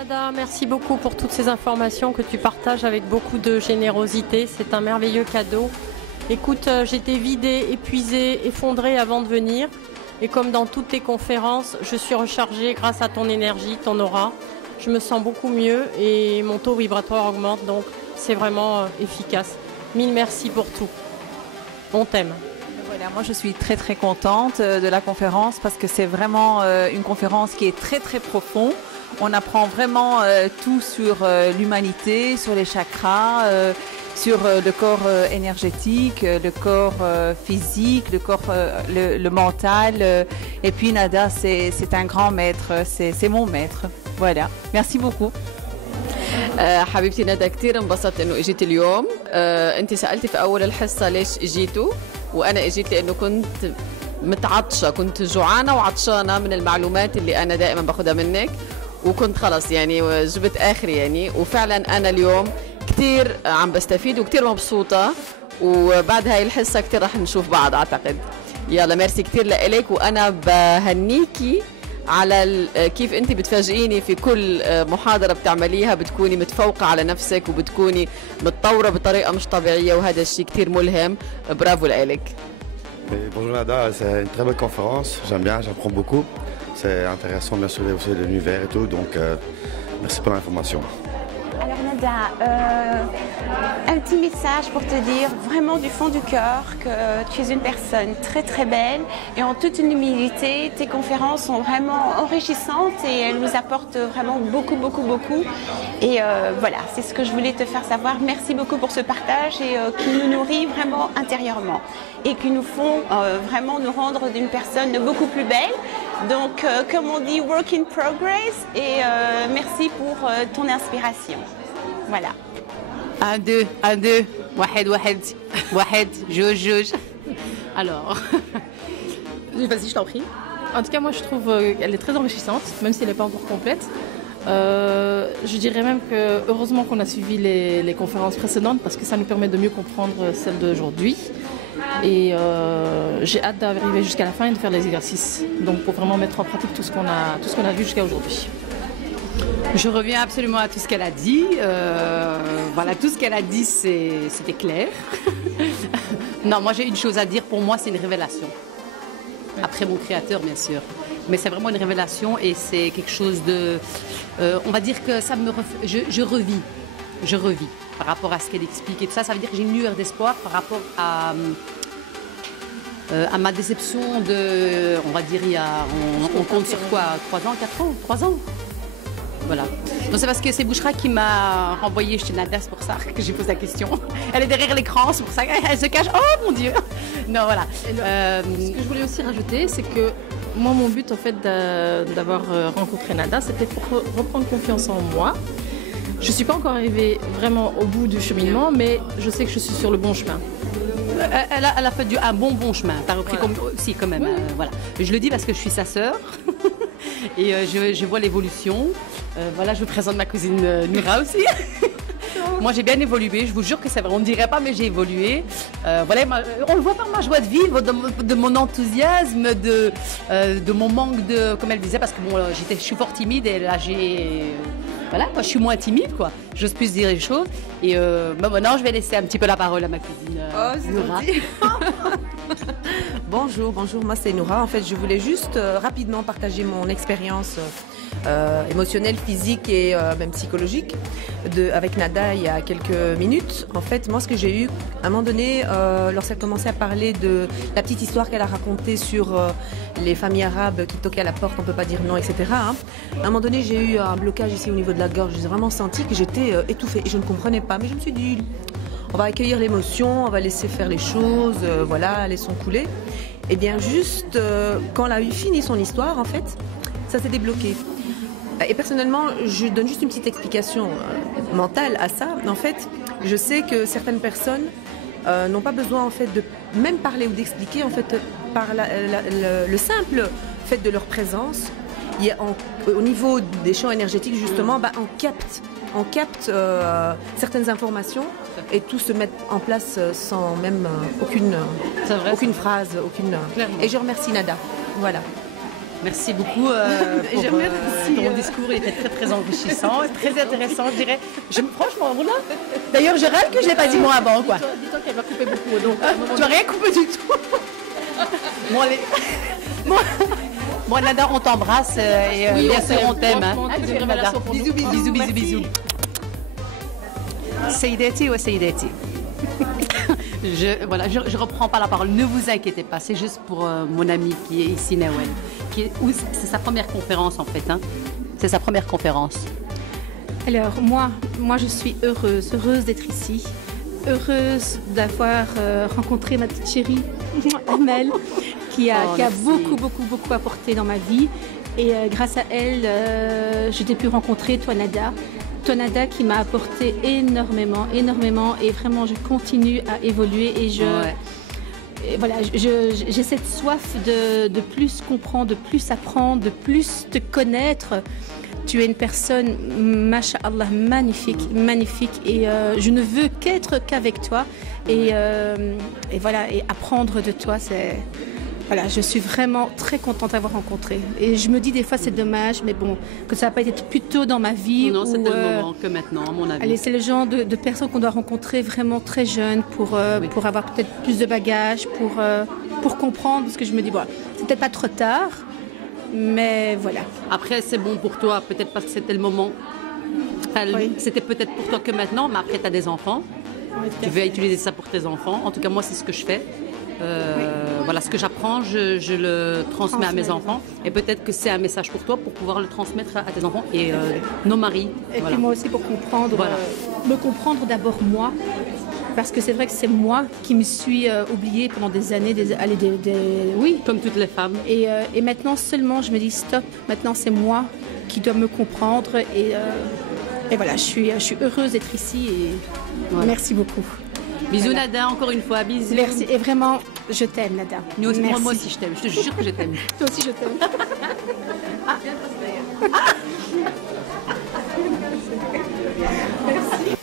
Nada, merci beaucoup pour toutes ces informations que tu partages avec beaucoup de générosité. C'est un merveilleux cadeau. Écoute, j'étais vidée, épuisée, effondrée avant de venir. Et comme dans toutes tes conférences, je suis rechargée grâce à ton énergie, ton aura. Je me sens beaucoup mieux et mon taux vibratoire augmente. Donc, c'est vraiment efficace. Mille merci pour tout. On t'aime. Voilà, moi je suis très très contente de la conférence parce que c'est vraiment une conférence qui est très très profonde. On apprend vraiment tout sur l'humanité, sur les chakras, sur le corps énergétique, le corps physique, le corps, le mental. Et puis Nada, c'est un grand maître, c'est mon maître. Voilà, merci beaucoup. حبيبتي ندى كتير انبسطت انه اجيت اليوم. انت سالتي في اول الحصه ليش اجيتوا، وانا اجيت لانه كنت متعطشه، كنت جوعانه وعطشانه من المعلومات اللي انا دائما باخذها منك، وكنت خلص يعني جبت اخري يعني. وفعلا انا اليوم كتير عم بستفيد وكتير مبسوطه، وبعد هاي الحصه كتير رح نشوف بعض اعتقد. يلا ميرسي كتير لإلك، وانا بهنيكي على كيف انت بتفاجئيني في كل محاضره بتعمليها، بتكوني متفوقه على نفسك وبتكوني متطوره بطريقه مش طبيعيه، وهذا الشيء كتير ملهم. برافو لإلك. Bonjour Nada, c'est une très belle conférence, j'aime bien, j'apprends beaucoup. C'est intéressant bien sûr aussi de l'univers et tout, donc merci pour l'information. Alors Nada, un petit message pour te dire vraiment du fond du cœur que tu es une personne très très belle et en toute une humilité, tes conférences sont vraiment enrichissantes et elles nous apportent vraiment beaucoup. Et voilà, c'est ce que je voulais te faire savoir. Merci beaucoup pour ce partage et qui nous nourrit vraiment intérieurement et qui nous font vraiment nous rendre d'une personne beaucoup plus belle. Donc comme on dit, work in progress, et merci pour ton inspiration. Voilà. 1, 2, 1, 2, واحد, جوج. Alors, vas-y, je t'en prie. En tout cas, moi, je trouve qu'elle est très enrichissante, même si elle n'est pas encore complète. Je dirais même que heureusement qu'on a suivi les conférences précédentes parce que ça nous permet de mieux comprendre celle d'aujourd'hui. Et j'ai hâte d'arriver jusqu'à la fin et de faire les exercices. Donc, pour vraiment mettre en pratique tout ce qu'on a vu jusqu'à aujourd'hui. Je reviens absolument à tout ce qu'elle a dit. Voilà, tout ce qu'elle a dit, c'était clair. Non, moi j'ai une chose à dire. Pour moi, c'est une révélation. Après mon créateur, bien sûr. Mais c'est vraiment une révélation et c'est quelque chose de... on va dire que ça me... Je revis par rapport à ce qu'elle explique et tout ça. Ça veut dire que j'ai une lueur d'espoir par rapport à ma déception de... On va dire, on compte sur quoi, 3 ans, 4 ans, 3 ans. Voilà. Donc c'est parce que c'est Bouchra qui m'a renvoyé chez Nada, c'est pour ça que j'ai posé la question. Elle est derrière l'écran, c'est pour ça qu'elle se cache. Oh mon Dieu. Non, voilà. Ce que je voulais aussi rajouter, c'est que moi, mon but, en fait, d'avoir rencontré Nada, c'était pour reprendre confiance en moi. Je ne suis pas encore arrivée vraiment au bout du cheminement, mais je sais que je suis sur le bon chemin. Elle a fait un bon chemin. T'as repris voilà. Si, quand même. Oui. Voilà. Je le dis parce que je suis sa sœur. Et je vois l'évolution. Voilà, je vous présente ma cousine Noura aussi. Moi, j'ai bien évolué. Je vous jure que c'est vrai. On ne dirait pas, mais j'ai évolué. Voilà, on le voit par ma joie de vivre, de mon enthousiasme, de mon manque de... Comme elle disait, parce que bon, je suis fort timide et là, voilà, moi, je suis moins timide, quoi. J'ose plus dire les choses. Et maintenant, je vais laisser un petit peu la parole à ma cousine Noura. Bonjour, moi c'est Noura. En fait, je voulais juste rapidement partager mon expérience émotionnelle, physique et même psychologique avec Nada il y a quelques minutes. En fait, moi, ce que j'ai eu, à un moment donné, lorsqu'elle commençait à parler de la petite histoire qu'elle a racontée sur les familles arabes qui toquaient à la porte, on ne peut pas dire non, etc. Hein. À un moment donné, j'ai eu un blocage ici au niveau de la gorge. J'ai vraiment senti que j'étais étouffée et je ne comprenais pas. Mais je me suis dit... On va accueillir l'émotion, on va laisser faire les choses, voilà, laissons couler. Et bien juste, quand elle a eu fini son histoire, en fait, ça s'est débloqué. Et personnellement, je donne juste une petite explication mentale à ça. En fait, je sais que certaines personnes n'ont pas besoin, en fait, de même parler ou d'expliquer, en fait, par le simple fait de leur présence. Au niveau des champs énergétiques, justement, on capte certaines informations et tout se met en place sans même aucune phrase, Et je remercie Nada. Voilà. Merci beaucoup pour ton discours. Il était très, très enrichissant, très intéressant, je dirais. Franchement, voilà. D'ailleurs, je râle que je ne l'ai pas dit moi avant, quoi. Dis-toi qu'elle va couper beaucoup. Donc, tu n'as rien coupé du tout. Bon, Nada, on t'embrasse et bien sûr, on t'aime. Bisous, bisous, bisous, bisous. Saïdati ou Saïdati. Je reprends pas la parole, ne vous inquiétez pas, c'est juste pour mon ami qui est ici, Nawel. C'est sa première conférence en fait, hein. C'est sa première conférence. Alors moi je suis heureuse d'être ici, heureuse d'avoir rencontré ma petite chérie, Amel, qui a beaucoup apporté dans ma vie. Et grâce à elle, j'ai pu rencontrer toi, Nada. Toi, Nada, qui m'a apporté énormément. Et vraiment, je continue à évoluer. Et voilà, j'ai cette soif de plus comprendre, de plus apprendre, de plus te connaître. Tu es une personne, masha'Allah, magnifique. Et je ne veux qu'être qu'avec toi. Et voilà, et apprendre de toi, voilà, je suis vraiment très contente d'avoir rencontré. Et je me dis des fois c'est dommage, mais bon, que ça n'a pas été plus tôt dans ma vie. Non, c'était le moment que maintenant, à mon avis. Allez, c'est le genre de personnes qu'on doit rencontrer vraiment très jeunes pour avoir peut-être plus de bagages, pour comprendre. Parce que je me dis, bon, c'est peut-être pas trop tard, mais voilà. Après, c'est bon pour toi, peut-être parce que c'était le moment. Oui. C'était peut-être pour toi que maintenant, mais après, tu as des enfants. Oui, tu vas utiliser ça pour tes enfants. En tout cas, moi, c'est ce que je fais. Voilà, ce que j'apprends, je le transmets à mes enfants. Et peut-être que c'est un message pour toi pour pouvoir le transmettre à tes enfants et nos maris. Et puis moi aussi pour comprendre, me comprendre d'abord moi. Parce que c'est vrai que c'est moi qui me suis oubliée pendant des années, oui, comme toutes les femmes. Et maintenant seulement je me dis stop, maintenant c'est moi qui dois me comprendre. Et voilà, je suis heureuse d'être ici et merci beaucoup. Bisous Nada, encore une fois, bisous. Merci, et vraiment, je t'aime Nada. Moi aussi je t'aime, je te jure que je t'aime. Toi aussi je t'aime. Merci.